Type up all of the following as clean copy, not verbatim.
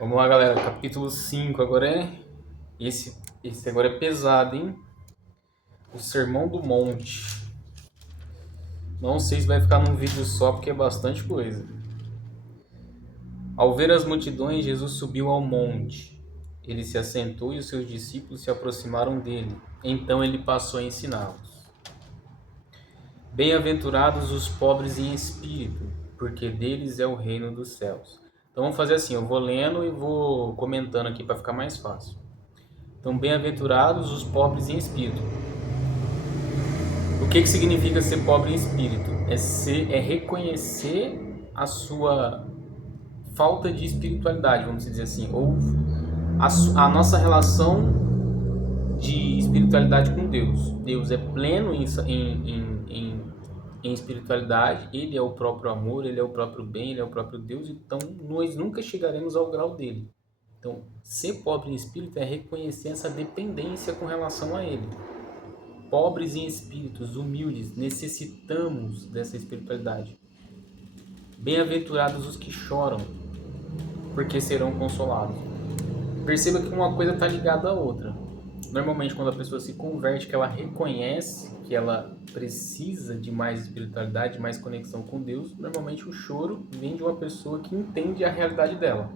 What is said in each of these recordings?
Vamos lá, galera. Capítulo 5 agora é. Esse agora é pesado, hein? O Sermão do Monte. Não sei se vai ficar num vídeo só, porque é bastante coisa. Ao ver as multidões, Jesus subiu ao monte. Ele se assentou e os seus discípulos se aproximaram dele. Então ele passou a ensiná-los. Bem-aventurados os pobres em espírito, porque deles é o reino dos céus. Então vamos fazer assim, eu vou lendo e vou comentando aqui para ficar mais fácil. Então, bem-aventurados os pobres em espírito. O que significa ser pobre em espírito? É reconhecer a sua falta de espiritualidade, vamos dizer assim, ou a nossa relação de espiritualidade com Deus. Deus é pleno em espiritualidade, Ele é o próprio amor, Ele é o próprio bem, Ele é o próprio Deus, então nós nunca chegaremos ao grau dele. Então, ser pobre em espírito é reconhecer essa dependência com relação a Ele. Pobres em espíritos, humildes, necessitamos dessa espiritualidade. Bem-aventurados os que choram, porque serão consolados. Perceba que uma coisa está ligada à outra. Normalmente, quando a pessoa se converte, que ela reconhece que ela precisa de mais espiritualidade, mais conexão com Deus, normalmente o choro vem de uma pessoa que entende a realidade dela.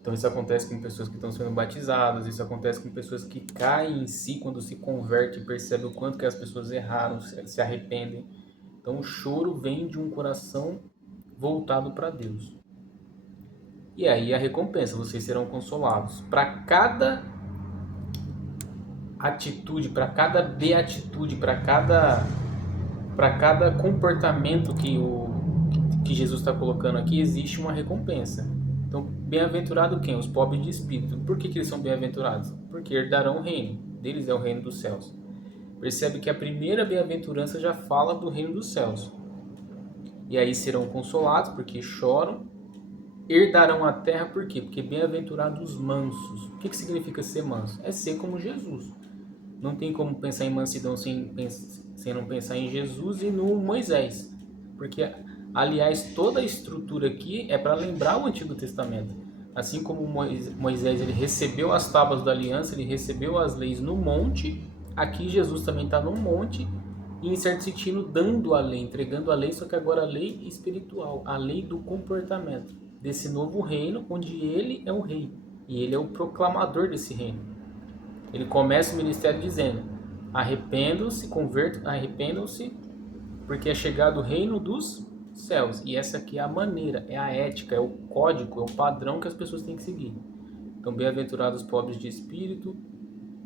Então isso acontece com pessoas que estão sendo batizadas, isso acontece com pessoas que caem em si quando se convertem e percebem o quanto que as pessoas erraram, se arrependem. Então o choro vem de um coração voltado para Deus. E aí a recompensa, vocês serão consolados. Para cada atitude, para cada beatitude, para cada comportamento que Jesus está colocando aqui, existe uma recompensa. Então, bem-aventurado quem? Os pobres de espírito. Por que eles são bem-aventurados? Porque herdarão o reino. Deles é o reino dos céus. Percebe que a primeira bem-aventurança já fala do reino dos céus. E aí serão consolados, porque choram. Herdarão a terra, por quê? Porque bem-aventurados os mansos. O que significa ser manso? É ser como Jesus. Não tem como pensar em mansidão sem não pensar em Jesus e no Moisés. Porque, aliás, toda a estrutura aqui é para lembrar o Antigo Testamento. Assim como Moisés ele recebeu as tábuas da aliança, ele recebeu as leis no monte, aqui Jesus também está no monte e, em certo sentido, dando a lei, entregando a lei, só que agora a lei espiritual, a lei do comportamento desse novo reino, onde ele é o rei e ele é o proclamador desse reino. Ele começa o ministério dizendo: arrependam-se, arrependam-se, porque é chegado o reino dos céus. E essa aqui é a maneira, é a ética, é o código, é o padrão que as pessoas têm que seguir. Então, bem-aventurados os pobres de espírito,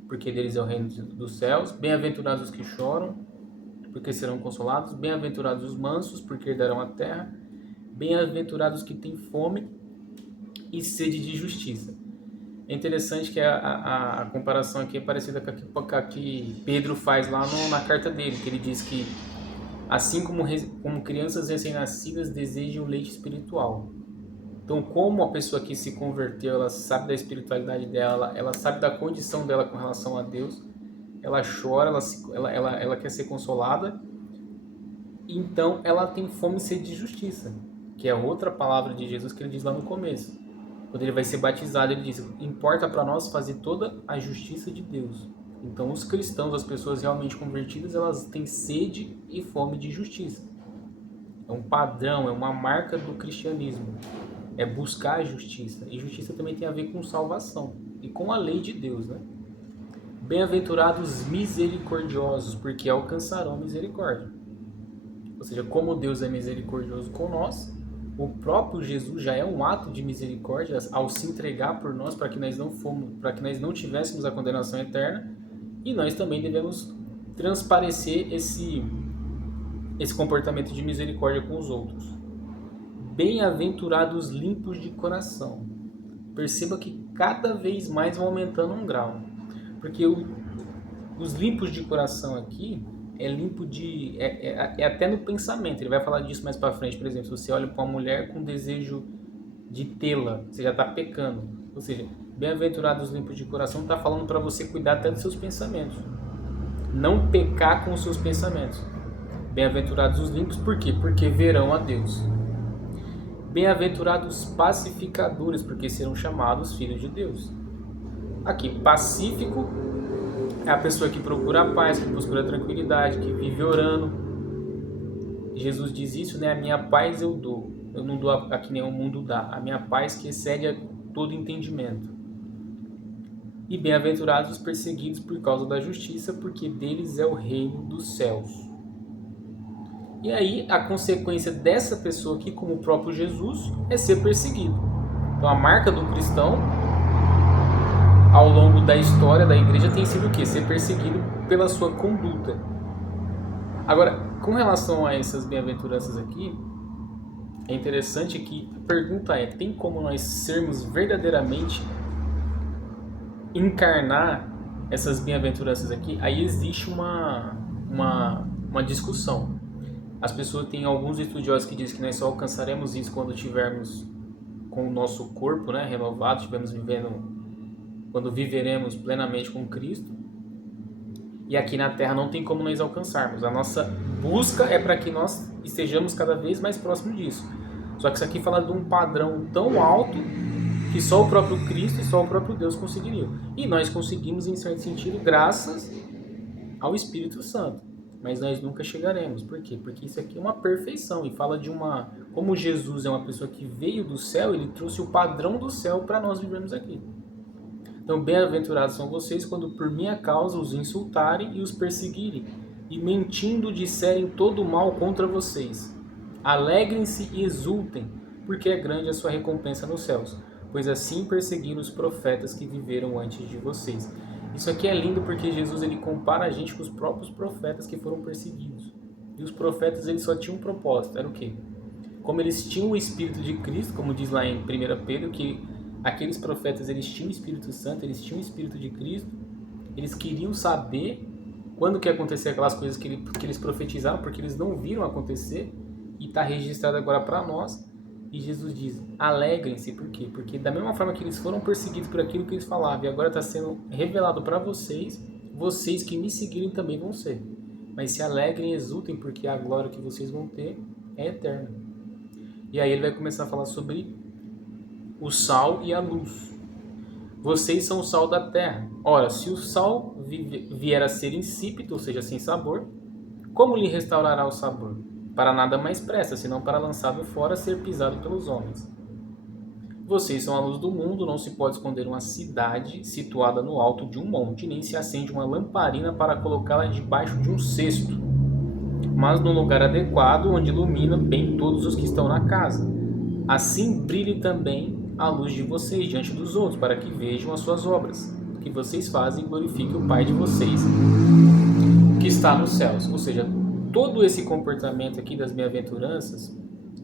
porque deles é o reino dos céus. Bem-aventurados os que choram, porque serão consolados. Bem-aventurados os mansos, porque herdarão a terra. Bem-aventurados os que têm fome e sede de justiça. É interessante que a comparação aqui é parecida com a que Pedro faz lá na carta dele, que ele diz que assim como crianças recém-nascidas desejam leite espiritual. Então, como a pessoa que se converteu, ela sabe da espiritualidade dela, ela sabe da condição dela com relação a Deus, ela chora, ela quer ser consolada, então ela tem fome e sede de justiça, que é outra palavra de Jesus que ele diz lá no começo. Quando ele vai ser batizado, ele diz: importa para nós fazer toda a justiça de Deus. Então, os cristãos, as pessoas realmente convertidas, elas têm sede e fome de justiça. É um padrão, é uma marca do cristianismo. É buscar a justiça. E justiça também tem a ver com salvação e com a lei de Deus, né? Bem-aventurados misericordiosos, porque alcançarão misericórdia. Ou seja, como Deus é misericordioso com nós, o próprio Jesus já é um ato de misericórdia ao se entregar por nós para que nós não tivéssemos a condenação eterna, e nós também devemos transparecer esse comportamento de misericórdia com os outros. Bem-aventurados limpos de coração. Perceba que cada vez mais vão aumentando um grau, porque os limpos de coração aqui é limpo é até no pensamento. Ele vai falar disso mais para frente. Por exemplo, se você olha para uma mulher com desejo de tê-la, você já está pecando. Ou seja, bem-aventurados limpos de coração está falando para você cuidar até dos seus pensamentos, não pecar com os seus pensamentos. Bem-aventurados os limpos, por quê? Porque verão a Deus. Bem-aventurados pacificadores, porque serão chamados filhos de Deus. Aqui, pacífico é a pessoa que procura a paz, que procura a tranquilidade, que vive orando. Jesus diz isso, né? A minha paz eu dou. Eu não dou a que nem o mundo dá. A minha paz que excede a todo entendimento. E bem-aventurados os perseguidos por causa da justiça, porque deles é o reino dos céus. E aí, a consequência dessa pessoa aqui, como o próprio Jesus, é ser perseguido. Então, a marca do cristão, ao longo da história da igreja, tem sido o quê? Ser perseguido pela sua conduta. Agora, com relação a essas bem-aventuranças aqui, é interessante que a pergunta é: tem como nós sermos verdadeiramente encarnar essas bem-aventuranças aqui? Aí existe uma discussão. As pessoas têm alguns estudiosos que dizem que nós só alcançaremos isso quando tivermos com o nosso corpo, né, renovado, quando viveremos plenamente com Cristo. E aqui na Terra não tem como nós alcançarmos. A nossa busca é para que nós estejamos cada vez mais próximos disso. Só que isso aqui fala de um padrão tão alto que só o próprio Cristo e só o próprio Deus conseguiriam. E nós conseguimos, em certo sentido, graças ao Espírito Santo. Mas nós nunca chegaremos. Por quê? Porque isso aqui é uma perfeição e fala de uma... Como Jesus é uma pessoa que veio do céu, ele trouxe o padrão do céu para nós vivermos aqui. Então, bem-aventurados são vocês quando por minha causa os insultarem e os perseguirem, e mentindo disserem todo o mal contra vocês. Alegrem-se e exultem, porque é grande a sua recompensa nos céus, pois assim perseguiram os profetas que viveram antes de vocês. Isso aqui é lindo porque Jesus ele compara a gente com os próprios profetas que foram perseguidos. E os profetas eles só tinham um propósito, era o quê? Como eles tinham o Espírito de Cristo, como diz lá em 1 Pedro, que aqueles profetas eles tinham o Espírito Santo, eles tinham o Espírito de Cristo, eles queriam saber quando que ia acontecer aquelas coisas que eles profetizaram, porque eles não viram acontecer, e está registrado agora para nós. E Jesus diz, alegrem-se, por quê? Porque da mesma forma que eles foram perseguidos por aquilo que eles falavam, e agora está sendo revelado para vocês, vocês que me seguirem também vão ser. Mas se alegrem e exultem, porque a glória que vocês vão ter é eterna. E aí ele vai começar a falar sobre o sal e a luz. Vocês são o sal da terra. Ora, se o sal vier a ser insípido, ou seja, sem sabor, como lhe restaurará o sabor? Para nada mais presta, senão para lançado fora, ser pisado pelos homens. Vocês são a luz do mundo, não se pode esconder uma cidade situada no alto de um monte, nem se acende uma lamparina para colocá-la debaixo de um cesto, mas no lugar adequado, onde ilumina bem todos os que estão na casa. Assim brilhe também a luz de vocês diante dos outros, para que vejam as suas obras, que vocês fazem e glorifiquem o Pai de vocês, que está nos céus. Ou seja, todo esse comportamento aqui das bem-aventuranças,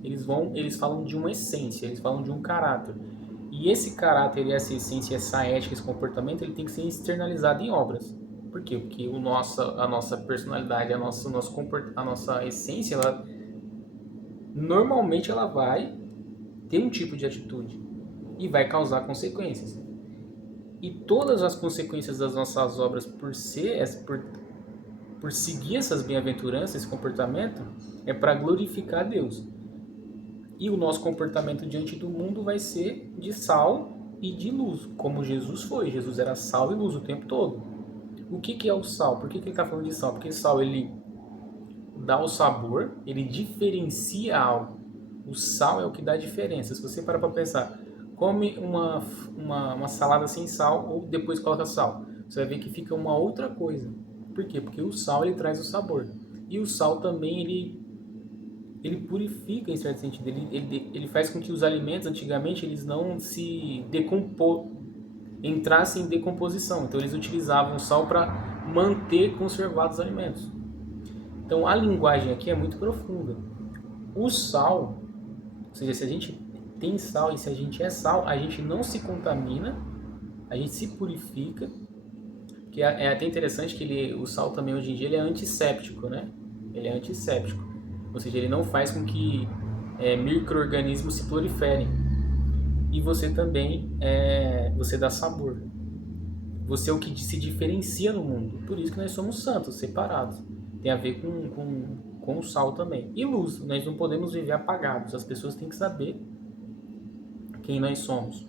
eles falam de uma essência, eles falam de um caráter. E esse caráter, essa essência, essa ética, esse comportamento, ele tem que ser externalizado em obras. Por quê? Porque a nossa personalidade, a nossa essência, normalmente ela vai ter um tipo de atitude e vai causar consequências. E todas as consequências das nossas obras por seguir essas bem-aventuranças, esse comportamento, é para glorificar a Deus. E o nosso comportamento diante do mundo vai ser de sal e de luz, como Jesus foi. Jesus era sal e luz o tempo todo. O que é o sal? Por que ele está falando de sal? Porque sal ele dá o sabor, ele diferencia algo. O sal é o que dá a diferença. Se você parar para pensar, come uma salada sem sal ou depois coloca sal, você vai ver que fica uma outra coisa. Por quê? Porque o sal ele traz o sabor. E o sal também ele purifica em certo sentido. Ele faz com que os alimentos antigamente eles não se entrassem em decomposição. Então eles utilizavam o sal para manter conservados os alimentos. Então a linguagem aqui é muito profunda. O sal, ou seja, se a gente tem sal e se a gente é sal, a gente não se contamina, a gente se purifica. Que é até interessante que o sal também hoje em dia ele é antisséptico, né? Ele é antisséptico, ou seja, ele não faz com que micro-organismos se proliferem. E você também você dá sabor. Você é o que se diferencia no mundo. Por isso que nós somos santos, separados. Tem a ver com o sal também. E luz, nós não podemos viver apagados. As pessoas têm que saber quem nós somos.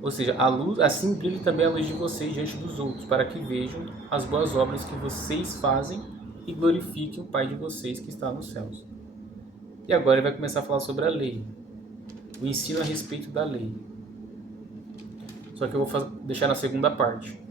Ou seja, a luz, assim brilhe também a luz de vocês diante dos outros, para que vejam as boas obras que vocês fazem e glorifiquem o Pai de vocês que está nos céus. E agora ele vai começar a falar sobre a lei, o ensino a respeito da lei. Só que eu vou deixar na segunda parte.